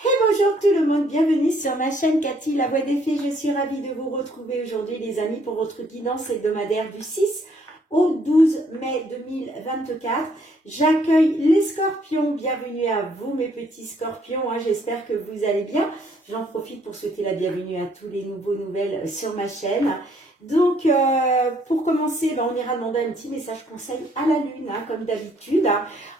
Bonjour tout le monde, bienvenue sur ma chaîne Cathy, la voix des fées. Je suis ravie de vous retrouver aujourd'hui les amis pour votre guidance hebdomadaire du 6 au 12 mai 2024. J'accueille les scorpions, bienvenue à vous mes petits scorpions, j'espère que vous allez bien. J'en profite pour souhaiter la bienvenue à tous les nouvelles sur ma chaîne. Donc pour commencer, on ira demander un petit message conseil à la lune, comme d'habitude.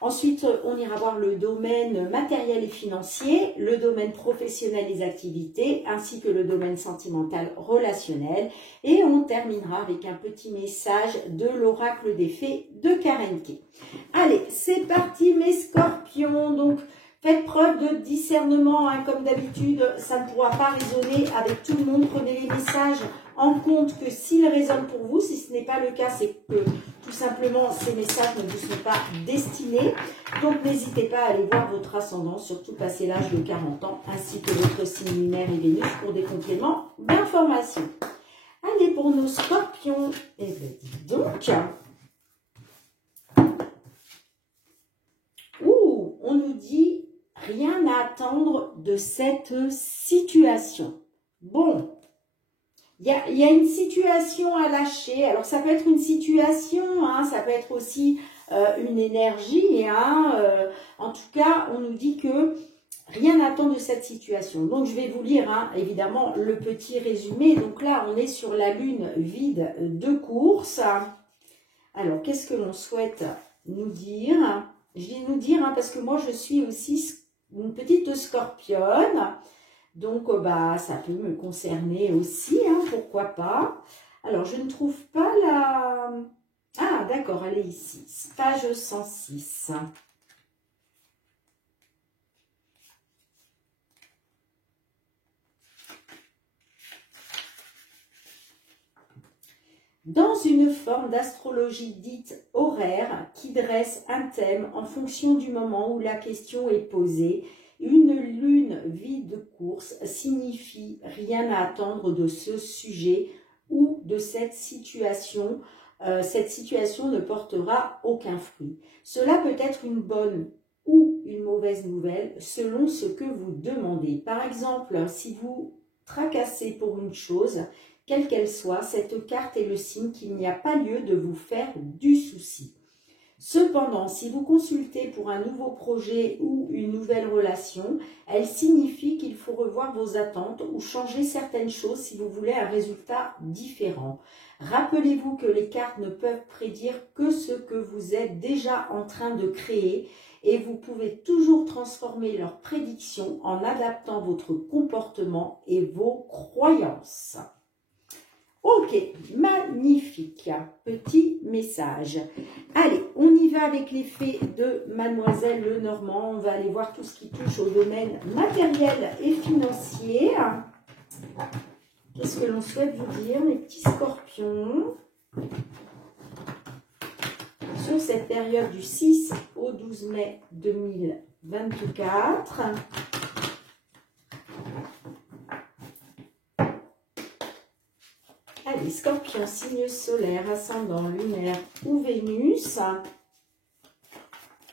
Ensuite, on ira voir le domaine matériel et financier, le domaine professionnel et activités, ainsi que le domaine sentimental relationnel. Et on terminera avec un petit message de l'oracle des fées de Karenke. Allez, c'est parti mes scorpions. Donc, faites preuve de discernement, comme d'habitude, ça ne pourra pas résonner avec tout le monde. Prenez les messages en compte que s'ils résonnent pour vous. Si ce n'est pas le cas, c'est que tout simplement ces messages ne vous sont pas destinés. Donc n'hésitez pas à aller voir votre ascendant, surtout passé l'âge de 40 ans, ainsi que votre signe lunaire et Vénus pour des compléments d'information. Allez, pour nos scorpions, et bien dis donc, on nous dit rien à attendre de cette situation. Bon. Il y a une situation à lâcher. Alors, ça peut être une situation, ça peut être aussi une énergie. En tout cas, on nous dit que rien n'attend de cette situation. Donc, je vais vous lire, évidemment, le petit résumé. Donc là, on est sur la lune vide de course. Alors, qu'est-ce que l'on souhaite nous dire? Je dis nous dire, parce que moi, je suis aussi une petite scorpionne. Donc, ça peut me concerner aussi, pourquoi pas. Alors, je ne trouve pas la... Ah, d'accord, elle est ici. Page 106. Dans une forme d'astrologie dite horaire qui dresse un thème en fonction du moment où la question est posée, une lune vide de course signifie rien à attendre de ce sujet ou de cette situation. Cette situation ne portera aucun fruit. Cela peut être une bonne ou une mauvaise nouvelle selon ce que vous demandez. Par exemple, si vous tracassez pour une chose, quelle qu'elle soit, cette carte est le signe qu'il n'y a pas lieu de vous faire du souci. Cependant, si vous consultez pour un nouveau projet ou une nouvelle relation, elle signifie qu'il faut revoir vos attentes ou changer certaines choses si vous voulez un résultat différent. Rappelez-vous que les cartes ne peuvent prédire que ce que vous êtes déjà en train de créer et vous pouvez toujours transformer leurs prédictions en adaptant votre comportement et vos croyances. Ok, magnifique, petit message. Allez, on y va avec les fées de Mademoiselle Lenormand. On va aller voir tout ce qui touche au domaine matériel et financier. Qu'est-ce que l'on souhaite vous dire, les petits scorpions, sur cette période du 6 au 12 mai 2024. Allez, scorpion, signe solaire, ascendant, lunaire ou Vénus.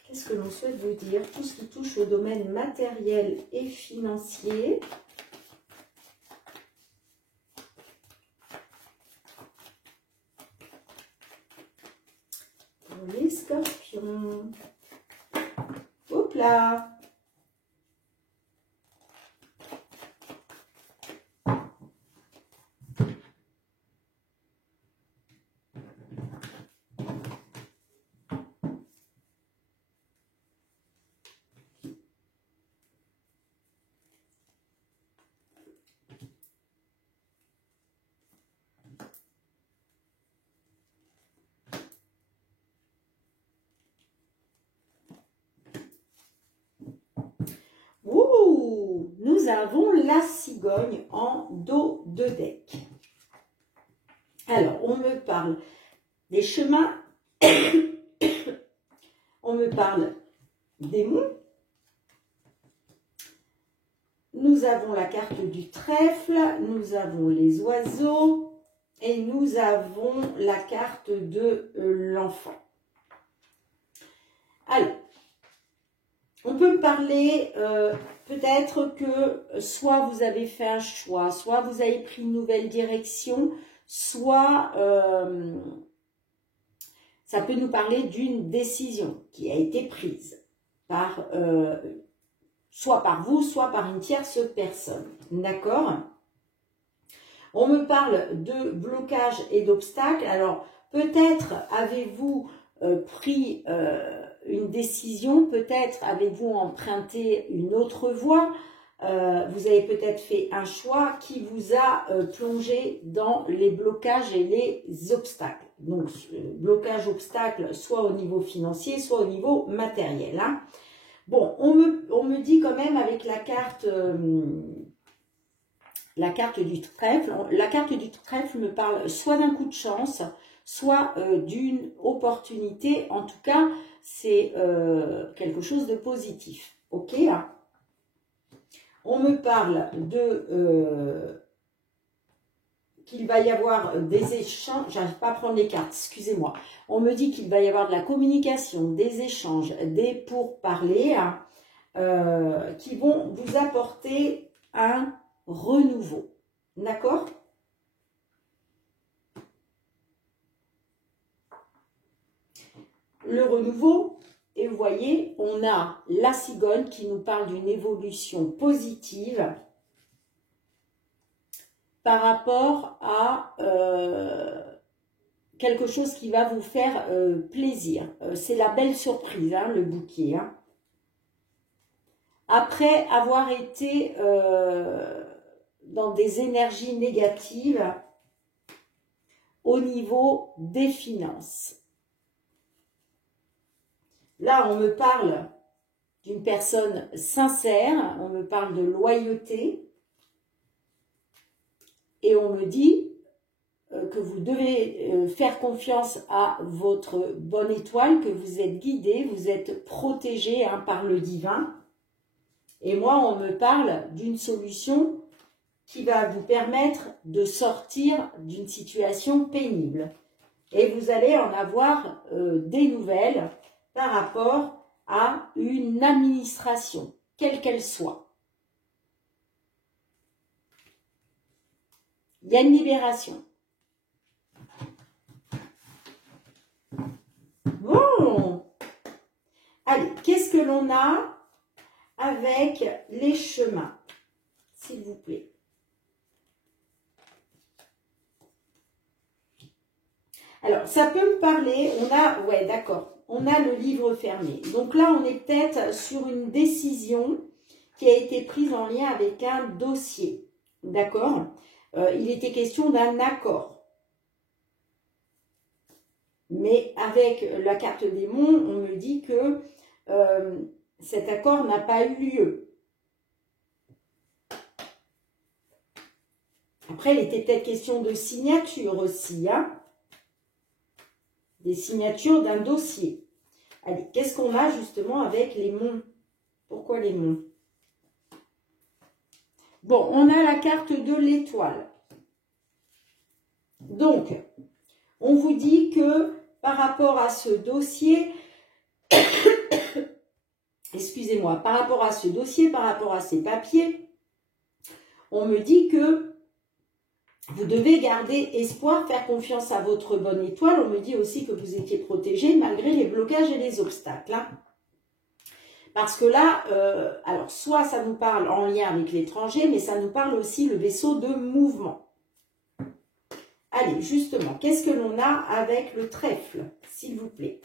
Qu'est-ce que l'on souhaite vous dire? Tout ce qui touche au domaine matériel et financier. Pour les scorpions. Hop là! Nous avons la cigogne en dos de deck. Alors, on me parle des chemins, on me parle des monts. Nous avons la carte du trèfle, nous avons les oiseaux et nous avons la carte de l'enfant. Alors, On peut me parler peut-être que soit vous avez fait un choix, soit vous avez pris une nouvelle direction, soit ça peut nous parler d'une décision qui a été prise par, soit par vous, soit par une tierce personne. D'accord? On me parle de blocage et d'obstacles. Alors, peut-être avez-vous pris une décision, peut-être avez-vous emprunté une autre voie, vous avez peut-être fait un choix qui vous a plongé dans les blocages et les obstacles. Donc, blocage, obstacle, soit au niveau financier, soit au niveau matériel. Hein. Bon, on me dit quand même avec la carte du trèfle. La carte du trèfle me parle soit d'un coup de chance, soit d'une opportunité. En tout cas, c'est quelque chose de positif. Ok? On me parle de qu'il va y avoir des échanges. J'arrive pas à prendre les cartes, excusez-moi. On me dit qu'il va y avoir de la communication, des échanges, des pourparlers qui vont vous apporter un renouveau. D'accord? Le renouveau, et vous voyez, on a la cigogne qui nous parle d'une évolution positive par rapport à quelque chose qui va vous faire plaisir. C'est la belle surprise, hein, le bouquet. Hein. Après avoir été dans des énergies négatives au niveau des finances. Là, on me parle d'une personne sincère, on me parle de loyauté et on me dit que vous devez faire confiance à votre bonne étoile, que vous êtes guidé, vous êtes protégé hein, par le divin. Et moi, on me parle d'une solution qui va vous permettre de sortir d'une situation pénible. Et vous allez en avoir des nouvelles par rapport à une administration, quelle qu'elle soit. Il y a une libération. Bon, allez, qu'est-ce que l'on a avec les chemins, s'il vous plaît? Alors, ça peut me parler, on a, ouais, d'accord, on a le livre fermé. Donc là, on est peut-être sur une décision qui a été prise en lien avec un dossier, d'accord? Il était question d'un accord. Mais avec la carte démon, on me dit que cet accord n'a pas eu lieu. Après, il était peut-être question de signature aussi, hein? Des signatures d'un dossier. Allez, qu'est-ce qu'on a justement avec les monts? Pourquoi les monts? Bon, on a la carte de l'étoile. Donc, on vous dit que par rapport à ce dossier, excusez-moi, par rapport à ce dossier, par rapport à ces papiers, on me dit que vous devez garder espoir, faire confiance à votre bonne étoile. On me dit aussi que vous étiez protégé malgré les blocages et les obstacles. Hein. Parce que là, alors soit ça nous parle en lien avec l'étranger, mais ça nous parle aussi le vaisseau de mouvement. Allez, justement, qu'est-ce que l'on a avec le trèfle, s'il vous plaît?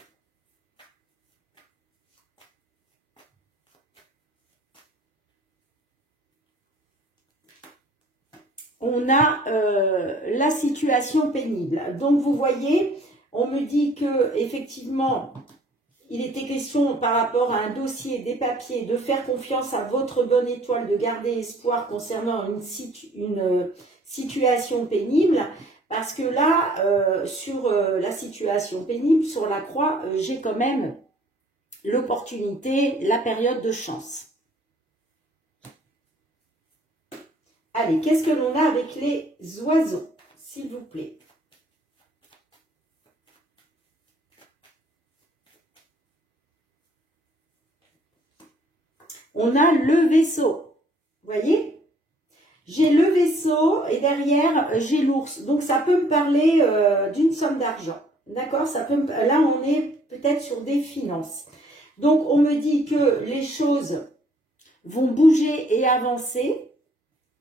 On a la situation pénible. Donc, vous voyez, on me dit que effectivement, il était question par rapport à un dossier, des papiers, de faire confiance à votre bonne étoile, de garder espoir concernant une situation pénible. Parce que là, sur la situation pénible, sur la croix, j'ai quand même l'opportunité, la période de chance. Allez, qu'est-ce que l'on a avec les oiseaux, s'il vous plaît? On a le vaisseau. Vous voyez? J'ai le vaisseau et derrière, j'ai l'ours. Donc, ça peut me parler d'une somme d'argent. D'accord? Là, on est peut-être sur des finances. Donc, on me dit que les choses vont bouger et avancer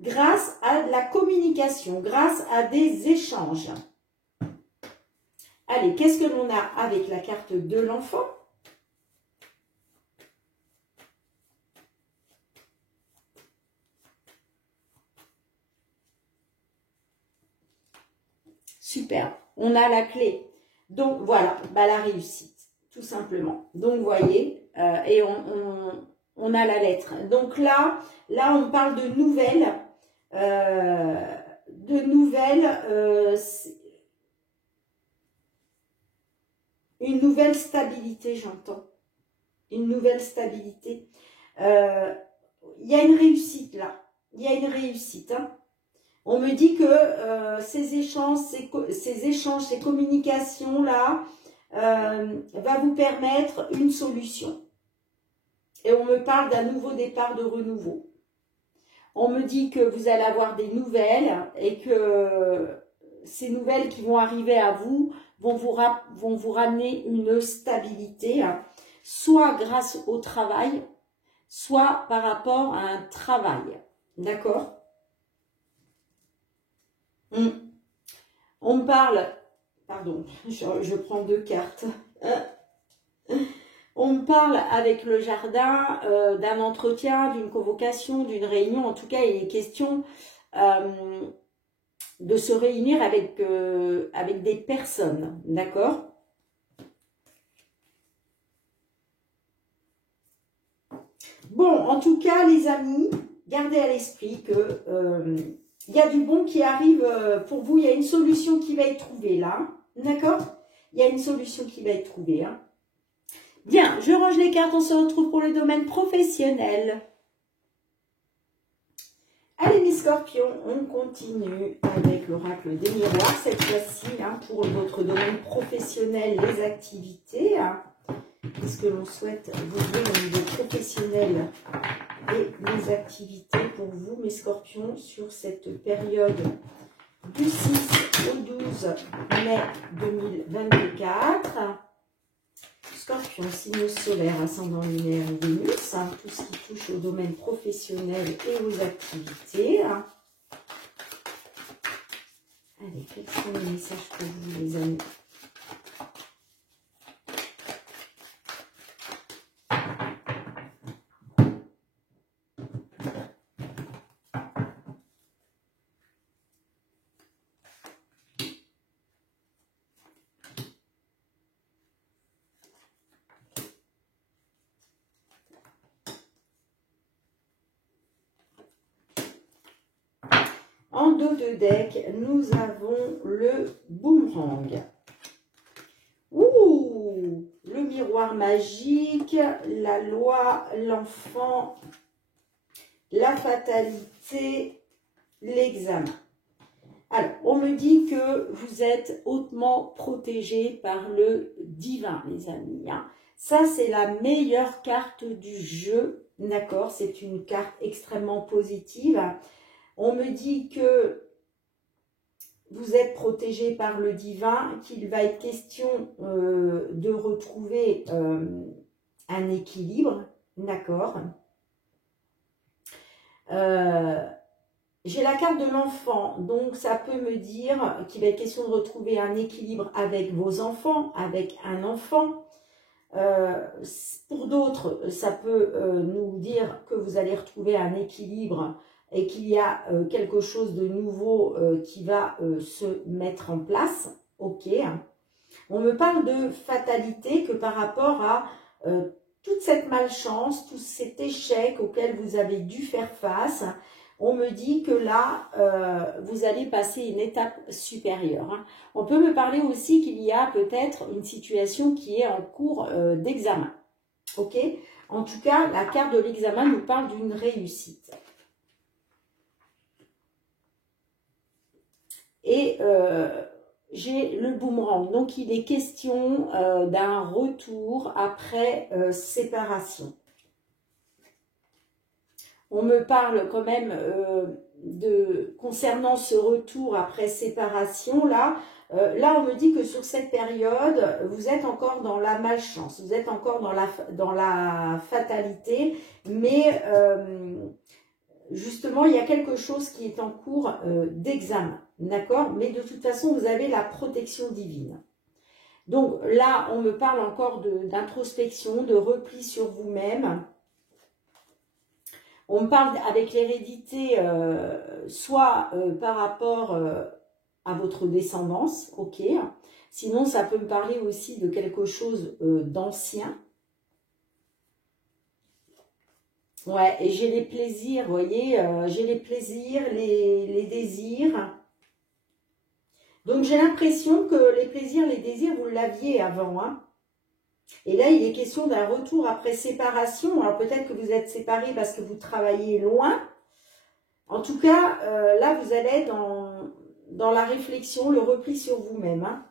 grâce à de la communication, grâce à des échanges. Allez, qu'est-ce que l'on a avec la carte de l'enfant? Super, on a la clé. Donc, voilà, bah, la réussite, tout simplement. Donc, vous voyez, et on a la lettre. Donc là, on parle de nouvelles, une nouvelle stabilité, j'entends. Une nouvelle stabilité. Il y a une réussite là. Il y a une réussite. Hein. On me dit que ces échanges, ces communications-là va vous permettre une solution. Et on me parle d'un nouveau départ de renouveau. On me dit que vous allez avoir des nouvelles et que ces nouvelles qui vont arriver à vous vont vous ramener une stabilité, hein, soit grâce au travail, soit par rapport à un travail. D'accord? On me parle, pardon, je prends 2 cartes. On me parle avec le jardin d'un entretien, d'une convocation, d'une réunion. En tout cas, il est question de se réunir avec des personnes. D'accord? Bon, en tout cas, les amis, gardez à l'esprit que il y a du bon qui arrive pour vous. Il y a une solution qui va être trouvée là. D'accord? Il y a une solution qui va être trouvée. Hein. Bien, je range les cartes. On se retrouve pour le domaine professionnel. Allez, mes scorpions, on continue avec l'oracle des miroirs. Cette fois-ci, hein, pour votre domaine professionnel, les activités. Hein. Qu'est-ce que l'on souhaite vous dire au niveau professionnel et les activités pour vous, mes scorpions, sur cette période du 6 au 12 mai 2024. Scorpion, signe solaire, ascendant lunaire et Vénus, hein, tout ce qui touche au domaine professionnel et aux activités. Allez, quels sont les messages pour vous, les amis? En dos de deck, nous avons le boomerang. Ouh, le miroir magique, la loi, l'enfant, la fatalité, l'examen. Alors, on me dit que vous êtes hautement protégé par le divin, les amis. Hein. Ça, c'est la meilleure carte du jeu, d'accord? C'est une carte extrêmement positive. On me dit que vous êtes protégé par le divin, qu'il va être question de retrouver un équilibre, d'accord. J'ai la carte de l'enfant, donc ça peut me dire qu'il va être question de retrouver un équilibre avec vos enfants, avec un enfant. Pour d'autres, ça peut nous dire que vous allez retrouver un équilibre et qu'il y a quelque chose de nouveau qui va se mettre en place. Ok. On me parle de fatalité, que par rapport à toute cette malchance, tout cet échec auquel vous avez dû faire face, on me dit que là, vous allez passer une étape supérieure. Hein. On peut me parler aussi qu'il y a peut-être une situation qui est en cours d'examen. Ok. En tout cas, la carte de l'examen nous parle d'une réussite. Et j'ai le boomerang. Donc, il est question d'un retour après séparation. On me parle quand même concernant ce retour après séparation, là. Là, on me dit que sur cette période, vous êtes encore dans la malchance, vous êtes encore dans la fatalité, mais justement, il y a quelque chose qui est en cours d'examen, d'accord? Mais de toute façon, vous avez la protection divine. Donc là, on me parle encore d'introspection, de repli sur vous-même. On me parle avec l'hérédité, soit par rapport à votre descendance, ok. Sinon, ça peut me parler aussi de quelque chose d'ancien. Ouais, et j'ai les plaisirs, vous voyez, j'ai les plaisirs, les désirs. Donc, j'ai l'impression que les plaisirs, les désirs, vous l'aviez avant, hein. Et là, il est question d'un retour après séparation. Alors, peut-être que vous êtes séparés parce que vous travaillez loin. En tout cas, là, vous allez être dans la réflexion, le repli sur vous-même, hein.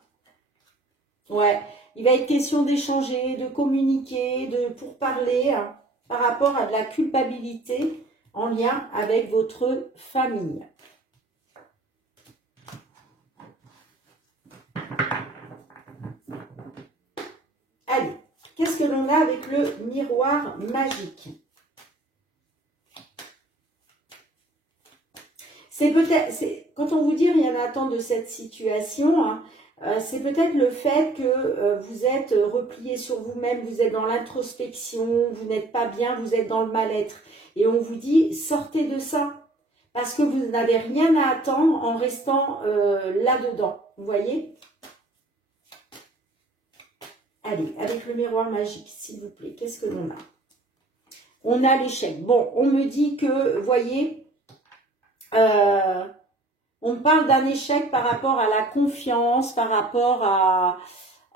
Ouais, il va être question d'échanger, de communiquer, pour parler, hein, par rapport à de la culpabilité en lien avec votre famille. Allez, qu'est-ce que l'on a avec le miroir magique? C'est peut-être, quand on vous dit rien à attendre de cette situation, hein, c'est peut-être le fait que vous êtes replié sur vous-même, vous êtes dans l'introspection, vous n'êtes pas bien, vous êtes dans le mal-être. Et on vous dit, sortez de ça, parce que vous n'avez rien à attendre en restant là-dedans, vous voyez? Allez, avec le miroir magique, s'il vous plaît, qu'est-ce que l'on a? On a l'échec. Bon, on me dit que, vous voyez, on parle d'un échec par rapport à la confiance, par rapport à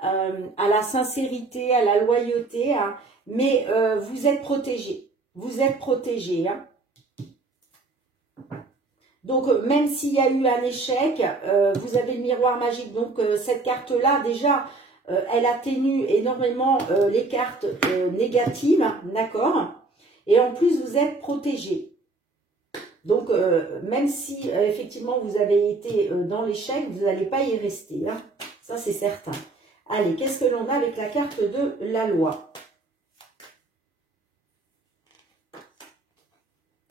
la sincérité, à la loyauté, hein, mais vous êtes protégé. Vous êtes protégé. Hein. Donc, même s'il y a eu un échec, vous avez le miroir magique. Donc, cette carte-là, déjà, elle atténue énormément les cartes négatives, d'accord? Et en plus, vous êtes protégé. Donc, même si, effectivement, vous avez été dans l'échec, vous n'allez pas y rester. Hein. Ça, c'est certain. Allez, qu'est-ce que l'on a avec la carte de la loi?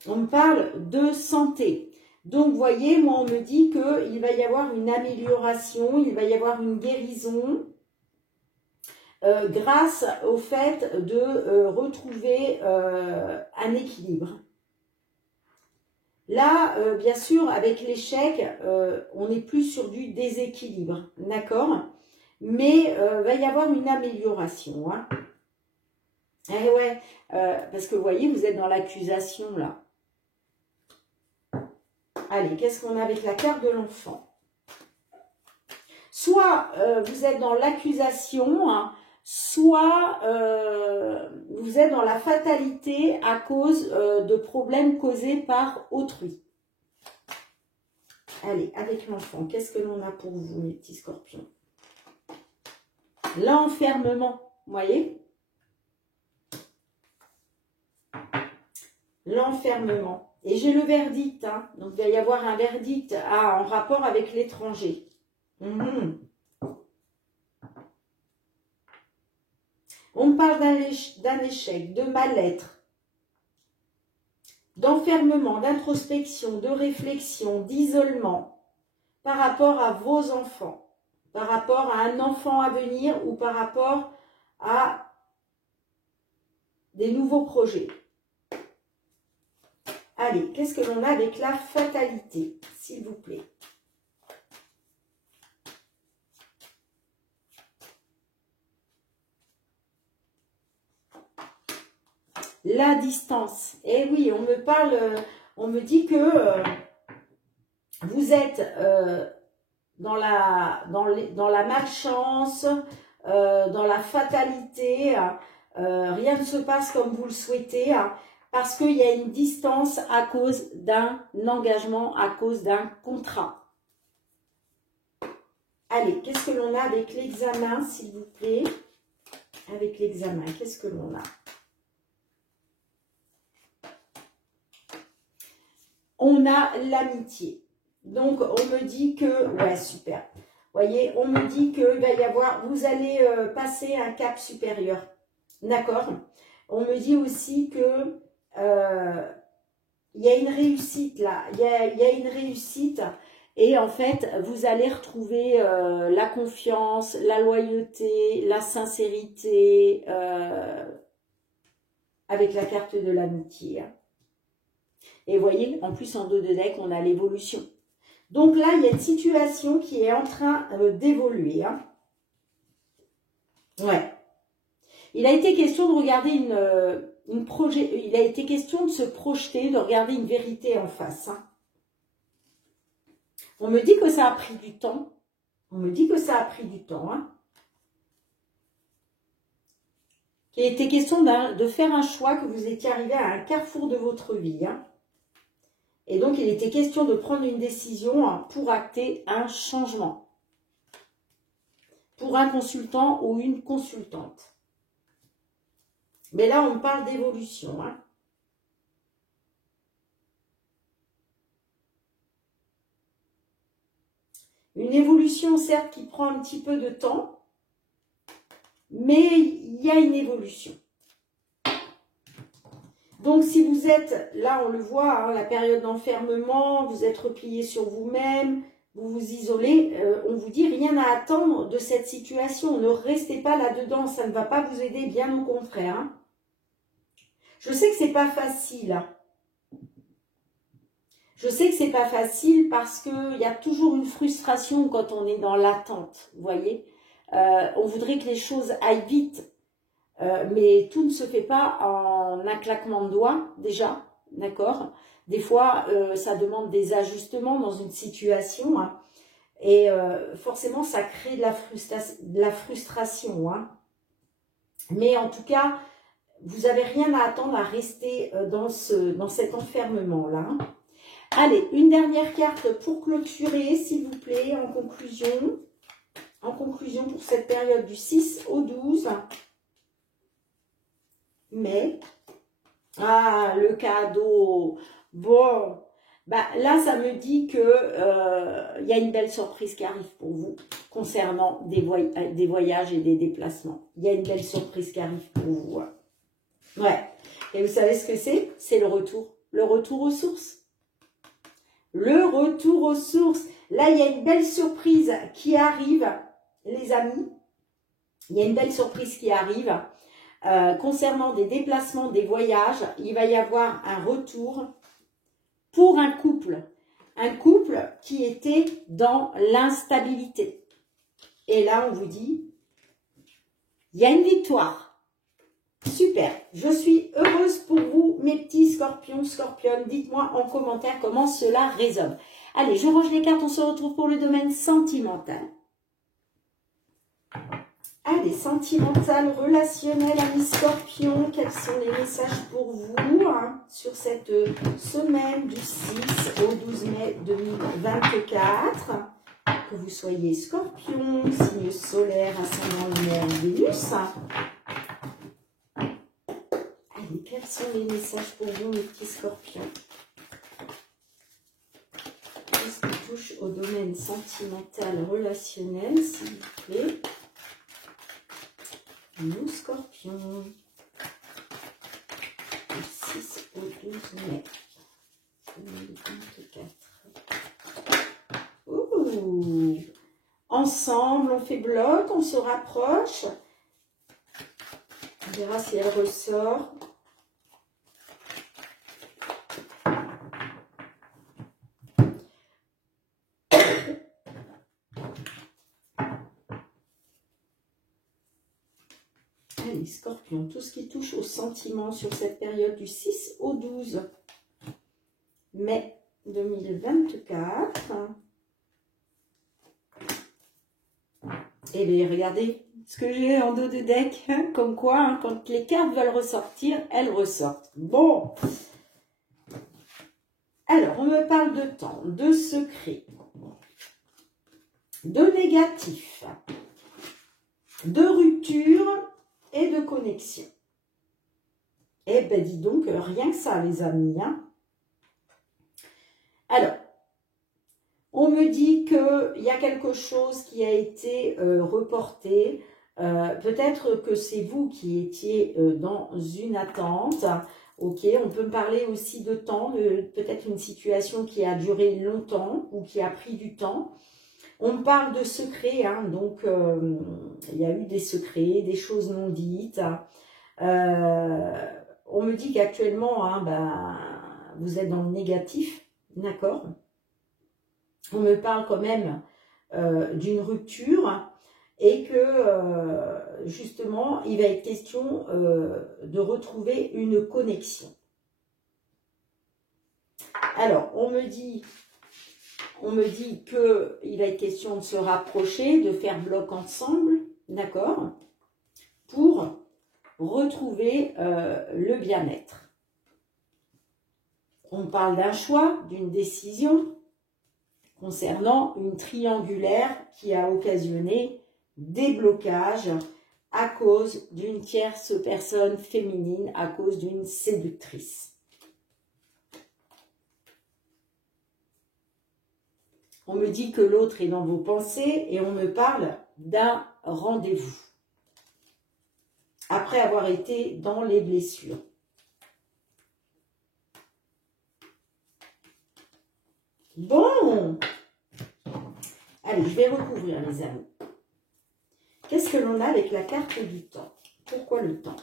On me parle de santé. Donc, vous voyez, moi, on me dit qu'il va y avoir une amélioration, il va y avoir une guérison grâce au fait de retrouver un équilibre. Là, bien sûr, avec l'échec, on n'est plus sur du déséquilibre, d'accord? Mais va y avoir une amélioration. Hein. Eh ouais, parce que vous voyez, vous êtes dans l'accusation là. Allez, qu'est-ce qu'on a avec la carte de l'enfant? Soit vous êtes dans l'accusation, hein, soit vous êtes dans la fatalité à cause de problèmes causés par autrui. Allez, avec l'enfant, qu'est-ce que l'on a pour vous, mes petits scorpions? L'enfermement, vous voyez? L'enfermement. Et j'ai le verdict, hein, donc il va y avoir un verdict en rapport avec l'étranger. On me parle d'un échec, de mal-être, d'enfermement, d'introspection, de réflexion, d'isolement par rapport à vos enfants, par rapport à un enfant à venir ou par rapport à des nouveaux projets. Allez, qu'est-ce que l'on a avec la fatalité, s'il vous plaît? La distance. Eh oui, on me parle, on me dit que vous êtes dans la malchance, dans la fatalité. Rien ne se passe comme vous le souhaitez. Parce qu'il y a une distance à cause d'un engagement, à cause d'un contrat. Allez, qu'est-ce que l'on a avec l'examen, s'il vous plaît? Avec l'examen, qu'est-ce que l'on a? on a l'amitié. Donc, on me dit que... Ouais, super. Vous voyez, on me dit qu'il va y avoir... Vous allez passer un cap supérieur. D'accord? On me dit aussi que... il y a une réussite là. Il y a une réussite. Et en fait, vous allez retrouver la confiance, la loyauté, la sincérité avec la carte de l'amitié. Et vous voyez, en plus, en dos de deck, on a l'évolution. Donc là, il y a une situation qui est en train d'évoluer. Hein. Ouais. Il a été question de regarder il a été question de se projeter, de regarder une vérité en face. Hein. On me dit que ça a pris du temps. On me dit que ça a pris du temps. Hein. Il a été question de faire un choix, que vous étiez arrivé à un carrefour de votre vie. Hein. Et donc, il était question de prendre une décision pour acter un changement. Pour un consultant ou une consultante. Mais là, on parle d'évolution. Hein. Une évolution, certes, qui prend un petit peu de temps, mais il y a une évolution. Donc, si vous êtes, là, on le voit, hein, la période d'enfermement, vous êtes replié sur vous-même, vous vous isolez, on vous dit rien à attendre de cette situation. Ne restez pas là-dedans, ça ne va pas vous aider, bien au contraire. Hein. Je sais que c'est pas facile. Hein. Je sais que c'est pas facile parce qu'il y a toujours une frustration quand on est dans l'attente, vous voyez. On voudrait que les choses aillent vite, mais tout ne se fait pas en un claquement de doigts, déjà, d'accord. Des fois, ça demande des ajustements dans une situation, hein, et forcément, ça crée de la frustration. Hein. Mais en tout cas, vous n'avez rien à attendre à rester dans cet enfermement-là. Hein. Allez, une dernière carte pour clôturer, s'il vous plaît, en conclusion. En conclusion pour cette période du 6 au 12 mai. Ah, le cadeau. Bon, bah, là, ça me dit que y a une belle surprise qui arrive pour vous concernant des voyages et des déplacements. Il y a une belle surprise qui arrive pour vous. Ouais. Et vous savez ce que c'est? C'est le retour. Le retour aux sources. Le retour aux sources. Là, il y a une belle surprise qui arrive, les amis. Il y a une belle surprise qui arrive. Concernant des déplacements, des voyages, il va y avoir un retour pour un couple. Un couple qui était dans l'instabilité. Et là, on vous dit, il y a une victoire. Super, je suis heureuse pour vous, mes petits scorpions, scorpionnes. Dites-moi en commentaire comment cela résonne. Allez, je range les cartes, on se retrouve pour le domaine sentimental. Allez, sentimental, relationnel, amis scorpions, quels sont les messages pour vous hein, sur cette semaine du 6 au 12 mai 2024. Que vous soyez scorpion, signe solaire, ascendant lunaire, Vénus. Quels sont les messages pour vous, mes petits scorpions? Qu'est-ce qui touche au domaine sentimental, relationnel, s'il vous plaît? Nous, scorpions. Du 6 au 12 mai 2024. Ouh! Ensemble, on fait bloc, on se rapproche. On verra si elle ressort. Allez, scorpion, tout ce qui touche au sentiment sur cette période du 6 au 12 mai 2024. Et bien, regardez ce que j'ai en dos de deck, hein, comme quoi, hein, quand les cartes veulent ressortir, elles ressortent. Bon. Alors, on me parle de temps, de secret, de négatif, de rupture et de connexion. Eh ben, dis donc, rien que ça, les amis. Hein. Alors, on me dit qu'il y a quelque chose qui a été reporté. Peut-être que c'est vous qui étiez dans une attente. Ok, on peut me parler aussi de temps, de peut-être une situation qui a duré longtemps ou qui a pris du temps. On me parle de secrets, hein, donc il y a eu des secrets, des choses non dites. On me dit qu'actuellement, hein, ben, vous êtes dans le négatif, d'accord? On me parle quand même d'une rupture et que justement, il va être question de retrouver une connexion. Alors, on me dit qu'il va être question de se rapprocher, de faire bloc ensemble, d'accord, pour retrouver le bien-être. On parle d'un choix, d'une décision concernant une triangulaire qui a occasionné des blocages à cause d'une tierce personne féminine, à cause d'une séductrice. On me dit que l'autre est dans vos pensées et on me parle d'un rendez-vous. Après avoir été dans les blessures. Bon, allez, je vais recouvrir les amis. Qu'est-ce que l'on a avec la carte du temps? Pourquoi le temps?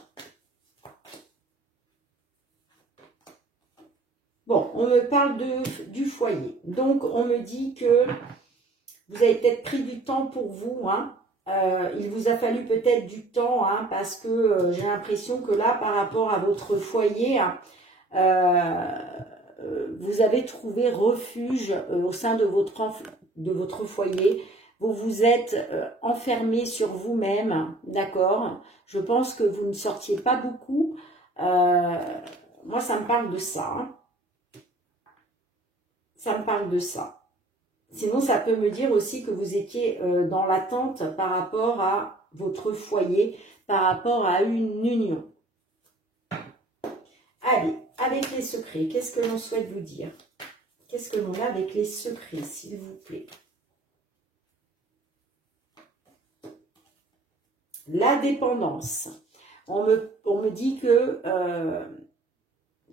Bon, on me parle du foyer. Donc, on me dit que vous avez peut-être pris du temps pour vous. Hein. Il vous a fallu peut-être du temps hein, parce que j'ai l'impression que là, par rapport à votre foyer, hein, vous avez trouvé refuge au sein de votre foyer. Vous vous êtes enfermé sur vous-même, d'accord? Je pense que vous ne sortiez pas beaucoup. Moi, ça me parle de ça. Hein. Ça me parle de ça. Sinon, ça peut me dire aussi que vous étiez dans l'attente par rapport à votre foyer, par rapport à une union. Allez, avec les secrets, qu'est-ce que l'on souhaite vous dire? Qu'est-ce que l'on a avec les secrets, s'il vous plaît? La dépendance. On me dit que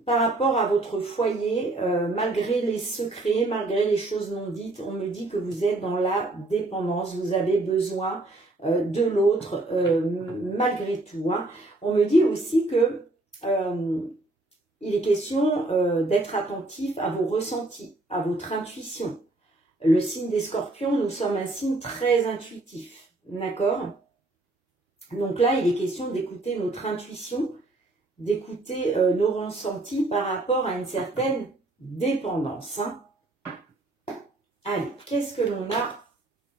par rapport à votre foyer, malgré les secrets, malgré les choses non dites, on me dit que vous êtes dans la dépendance. Vous avez besoin de l'autre malgré tout. Hein. On me dit aussi que il est question d'être attentif à vos ressentis, à votre intuition. Le signe des scorpions, nous sommes un signe très intuitif. D'accord ? Donc là, il est question d'écouter notre intuition, d'écouter nos ressentis par rapport à une certaine dépendance. Hein. Allez, qu'est-ce que l'on a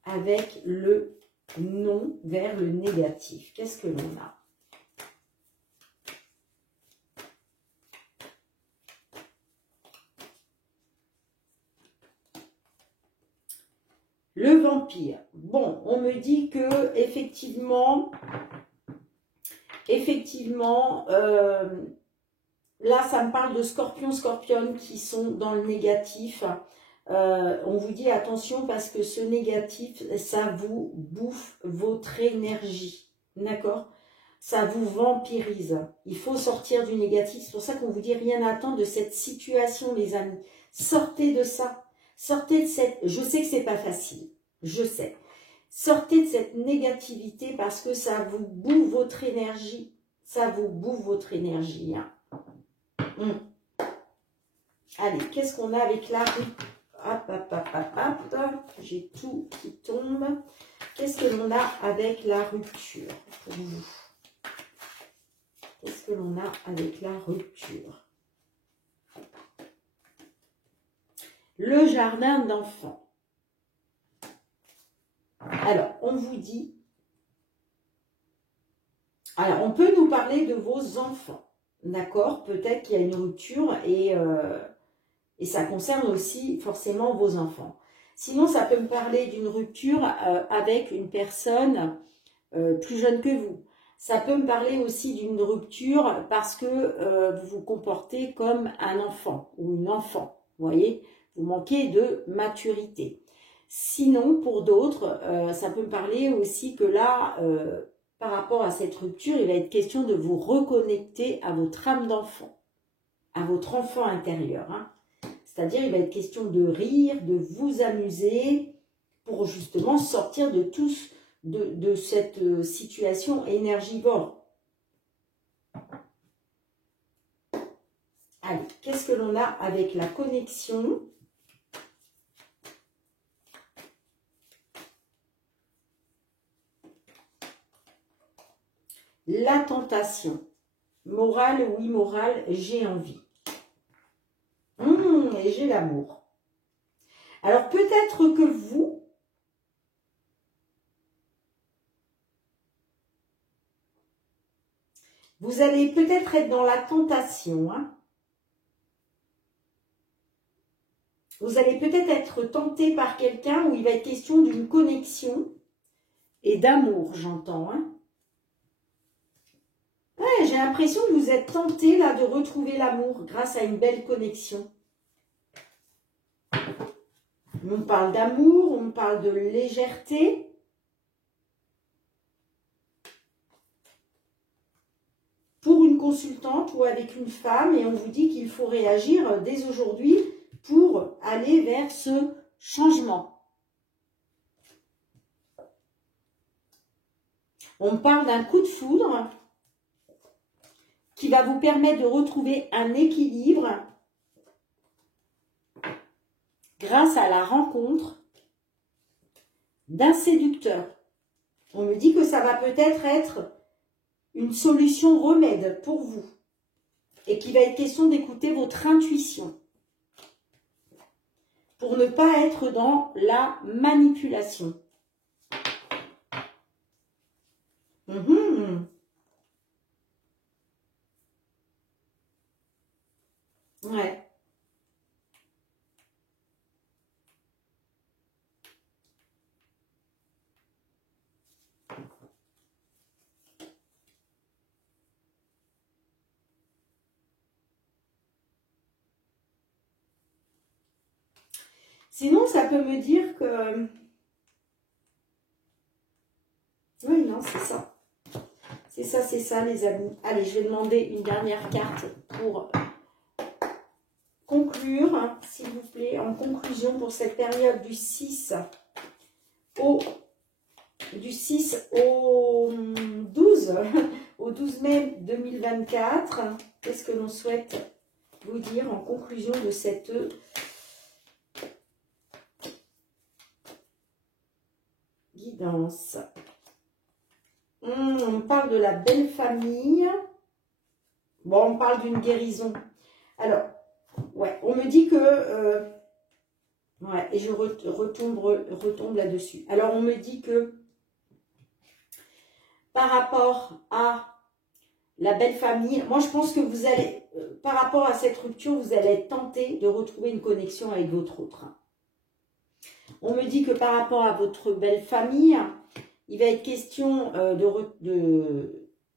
avec le non vers le négatif? Qu'est-ce que l'on a? Le vampire. Bon, on me dit que effectivement, là, ça me parle de scorpions, scorpionnes qui sont dans le négatif. On vous dit attention parce que ce négatif, ça vous bouffe votre énergie. D'accord? Ça vous vampirise. Il faut sortir du négatif. C'est pour ça qu'on vous dit rien à attendre de cette situation, les amis. Sortez de ça. Sortez de cette... Je sais que c'est pas facile. Je sais. Sortez de cette négativité parce que ça vous bouffe votre énergie. Ça vous bouffe votre énergie. Hein. Allez, qu'est-ce qu'on a avec la rue? Hop, hop, hop, hop, hop. J'ai tout qui tombe. Qu'est-ce que l'on a avec la rupture pour vous? Qu'est-ce que l'on a avec la rupture? Le jardin d'enfants. Alors, on vous dit... Alors, on peut nous parler de vos enfants. D'accord? Peut-être qu'il y a une rupture et ça concerne aussi forcément vos enfants. Sinon, ça peut me parler d'une rupture avec une personne plus jeune que vous. Ça peut me parler aussi d'une rupture parce que vous vous comportez comme un enfant ou une enfant. Vous voyez? Vous manquez de maturité. Sinon, pour d'autres, ça peut me parler aussi que là, par rapport à cette rupture, il va être question de vous reconnecter à votre âme d'enfant, à votre enfant intérieur. Hein. C'est-à-dire, il va être question de rire, de vous amuser, pour justement sortir de cette situation énergivore. Allez, qu'est-ce que l'on a avec la connexion ? La tentation. Morale ou immorale, j'ai envie. Et j'ai l'amour. Alors peut-être que vous allez peut-être être dans la tentation. Hein. Vous allez peut-être être tenté par quelqu'un où il va être question d'une connexion et d'amour, j'entends. Hein. Ouais, j'ai l'impression que vous êtes tenté là de retrouver l'amour grâce à une belle connexion. On parle d'amour, on parle de légèreté. Pour une consultante ou avec une femme, et on vous dit qu'il faut réagir dès aujourd'hui pour aller vers ce changement. On parle d'un coup de foudre qui va vous permettre de retrouver un équilibre grâce à la rencontre d'un séducteur. On me dit que ça va peut-être être une solution remède pour vous et qu'il va être question d'écouter votre intuition pour ne pas être dans la manipulation. Ouais. Sinon, ça peut me dire que... Oui, non, c'est ça. C'est ça, les amis. Allez, je vais demander une dernière carte pour conclure, hein, s'il vous plaît, en conclusion pour cette période du 6 au 12, au 12 mai 2024. Qu'est-ce que l'on souhaite vous dire en conclusion de cette guidance? On parle de la belle famille. Bon, on parle d'une guérison. Alors, ouais, on me dit que... ouais, et je retombe là-dessus. Alors, on me dit que par rapport à la belle famille, moi, je pense que vous allez, par rapport à cette rupture, vous allez être tenté de retrouver une connexion avec votre autre. On me dit que par rapport à votre belle famille, il va être question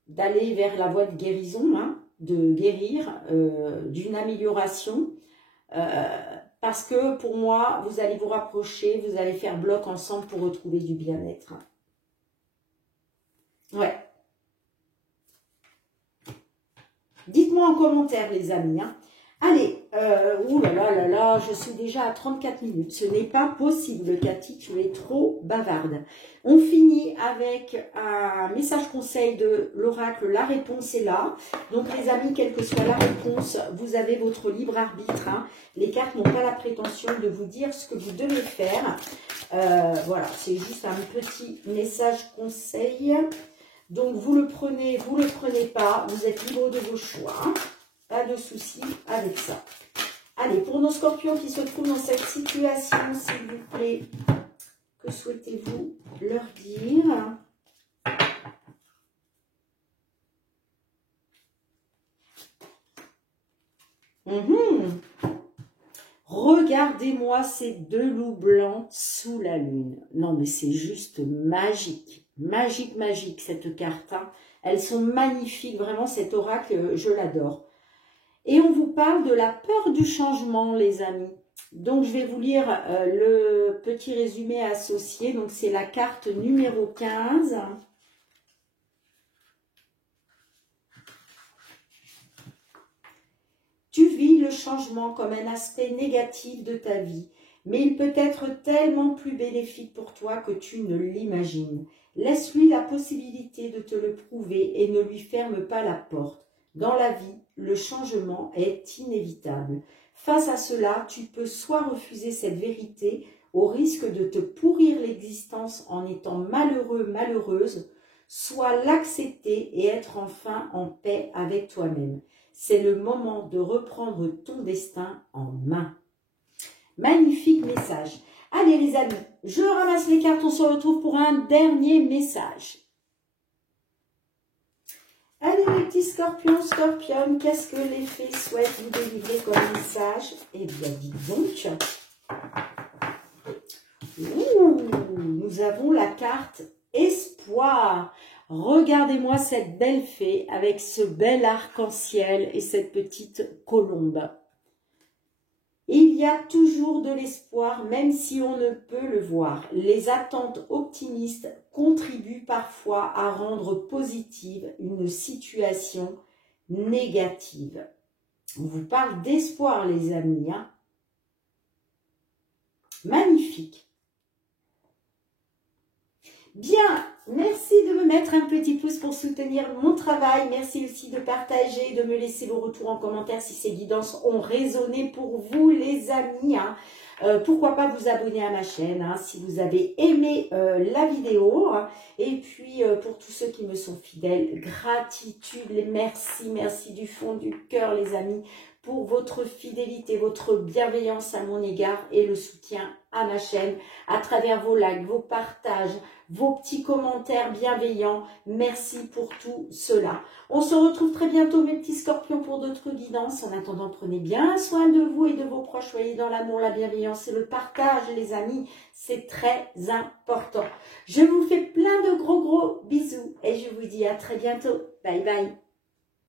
d'aller vers la voie de guérison, hein, de guérir, d'une amélioration. Parce que pour moi, vous allez vous rapprocher, vous allez faire bloc ensemble pour retrouver du bien-être. Ouais. Dites-moi en commentaire, les amis. Hein. Allez, ouh là là, je suis déjà à 34 minutes. Ce n'est pas possible, Cathy, tu es trop bavarde. On finit avec un message conseil de l'oracle. La réponse est là. Donc, les amis, quelle que soit la réponse, vous avez votre libre arbitre. Hein. Les cartes n'ont pas la prétention de vous dire ce que vous devez faire. Voilà, c'est juste un petit message conseil. Donc, vous le prenez pas. Vous êtes libre de vos choix. Hein. Pas de souci avec ça. Allez, pour nos scorpions qui se trouvent dans cette situation, s'il vous plaît, que souhaitez-vous leur dire? Regardez-moi ces deux loups blancs sous la lune. Non, mais c'est juste magique. Magique, magique, cette carte. Hein. Elles sont magnifiques. Vraiment, cet oracle, je l'adore. Et on vous parle de la peur du changement, les amis. Donc, je vais vous lire le petit résumé associé. Donc, c'est la carte numéro 15. Tu vis le changement comme un aspect négatif de ta vie, mais il peut être tellement plus bénéfique pour toi que tu ne l'imagines. Laisse-lui la possibilité de te le prouver et ne lui ferme pas la porte. Dans la vie, le changement est inévitable. Face à cela, tu peux soit refuser cette vérité au risque de te pourrir l'existence en étant malheureux, malheureuse, soit l'accepter et être enfin en paix avec toi-même. C'est le moment de reprendre ton destin en main. Magnifique message. Allez les amis, je ramasse les cartes, on se retrouve pour un dernier message. Allez les petits scorpions, scorpionnes, qu'est-ce que les fées souhaitent vous délivrer comme message? Eh bien, dites donc. Nous avons la carte espoir. Regardez-moi cette belle fée avec ce bel arc-en-ciel et cette petite colombe. Il y a toujours de l'espoir, même si on ne peut le voir. Les attentes optimistes contribuent parfois à rendre positive une situation négative. On vous parle d'espoir, les amis. Hein? Magnifique. Bien, merci de me mettre un petit pouce pour soutenir mon travail. Merci aussi de partager, de me laisser vos retours en commentaire si ces guidances ont résonné pour vous, les amis. Hein. Pourquoi pas vous abonner à ma chaîne hein, si vous avez aimé la vidéo. Hein. Et puis, pour tous ceux qui me sont fidèles, gratitude, merci du fond du cœur, les amis, pour votre fidélité, votre bienveillance à mon égard et le soutien à ma chaîne à travers vos likes, vos partages, vos petits commentaires bienveillants. Merci pour tout cela. On se retrouve très bientôt, mes petits scorpions, pour d'autres guidances. En attendant, prenez bien soin de vous et de vos proches. Soyez dans l'amour, la bienveillance et le partage, les amis. C'est très important. Je vous fais plein de gros bisous et je vous dis à très bientôt. Bye bye.